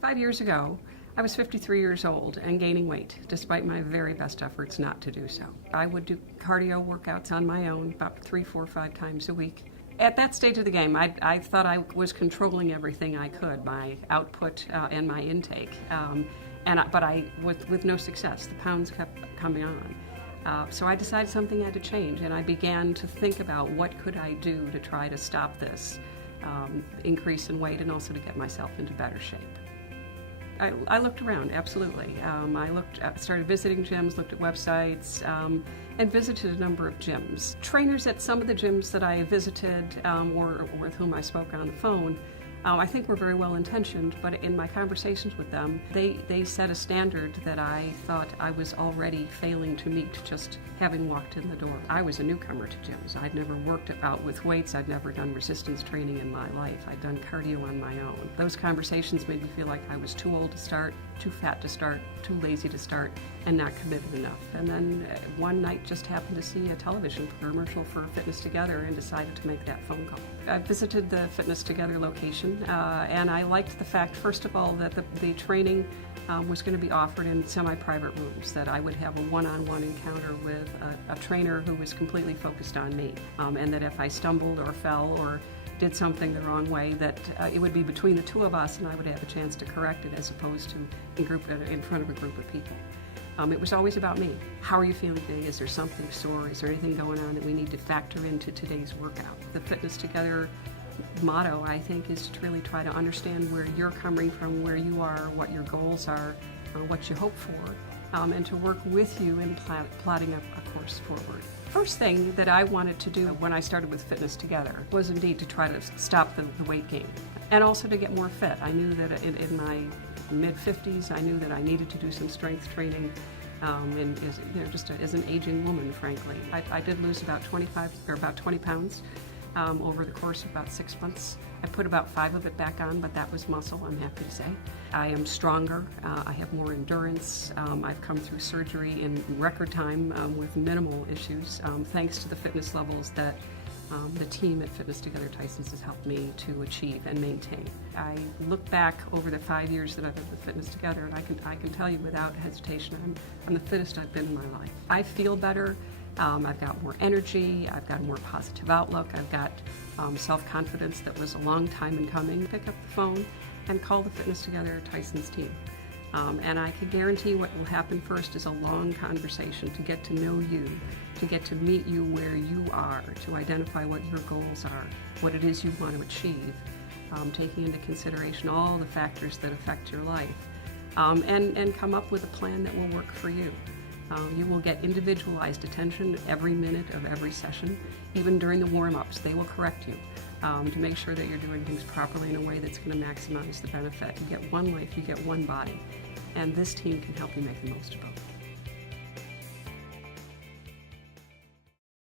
5 years ago, I was 53 years old and gaining weight, despite my very best efforts not to do so. I would do cardio workouts on my own about 3, 4, 5 times a week. At that stage of the game, I thought I was controlling everything I could, my output and my intake, but with no success. The pounds kept coming on. So I decided something had to change, and I began to think about what could I do to try to stop this increase in weight and also to get myself into better shape. I looked around, absolutely. I started visiting gyms, looked at websites, and visited a number of gyms. Trainers at some of the gyms that I visited or with whom I spoke on the phone, I think were very well intentioned, but in my conversations with them, they set a standard that I thought I was already failing to meet just having walked in the door. I was a newcomer to gyms. I'd never worked out with weights. I'd never done resistance training in my life. I'd done cardio on my own. Those conversations made me feel like I was too old to start, too fat to start, too lazy to start, and not committed enough. And then one night just happened to see a television commercial for Fitness Together and decided to make that phone call. I visited the Fitness Together location, and I liked the fact, first of all, that the training was going to be offered in semi-private rooms, that I would have a one-on-one encounter with a trainer who was completely focused on me, and that if I stumbled or fell or did something the wrong way, that it would be between the two of us and I would have a chance to correct it as opposed to in front of a group of people. It was always about me. How are you feeling today? Is there something sore? Is there anything going on that we need to factor into today's workout? The Fitness Together motto, I think, is to really try to understand where you're coming from, where you are, what your goals are, what you hope for, and to work with you in plotting a course forward. First thing that I wanted to do when I started with Fitness Together was indeed to try to stop the weight gain and also to get more fit. I knew that in my mid-50s, I knew that I needed to do some strength training, and just as an aging woman, frankly. I did lose about 20 pounds over the course of about 6 months. I put about 5 of it back on, but that was muscle, I'm happy to say. I am stronger, I have more endurance, I've come through surgery in record time with minimal issues, thanks to the fitness levels that the team at Fitness Together Tysons has helped me to achieve and maintain. I look back over the 5 years that I've been with Fitness Together, and I can tell you without hesitation, I'm the fittest I've been in my life. I feel better. I've got more energy, I've got a more positive outlook, I've got self-confidence that was a long time in coming. Pick up the phone and call the Fitness Together Tysons team. And I can guarantee what will happen first is a long conversation to get to know you, to get to meet you where you are, to identify what your goals are, what it is you want to achieve, taking into consideration all the factors that affect your life, and come up with a plan that will work for you. You will get individualized attention every minute of every session. Even during the warm-ups, they will correct you to make sure that you're doing things properly in a way that's going to maximize the benefit. You get one life, you get one body, and this team can help you make the most of both.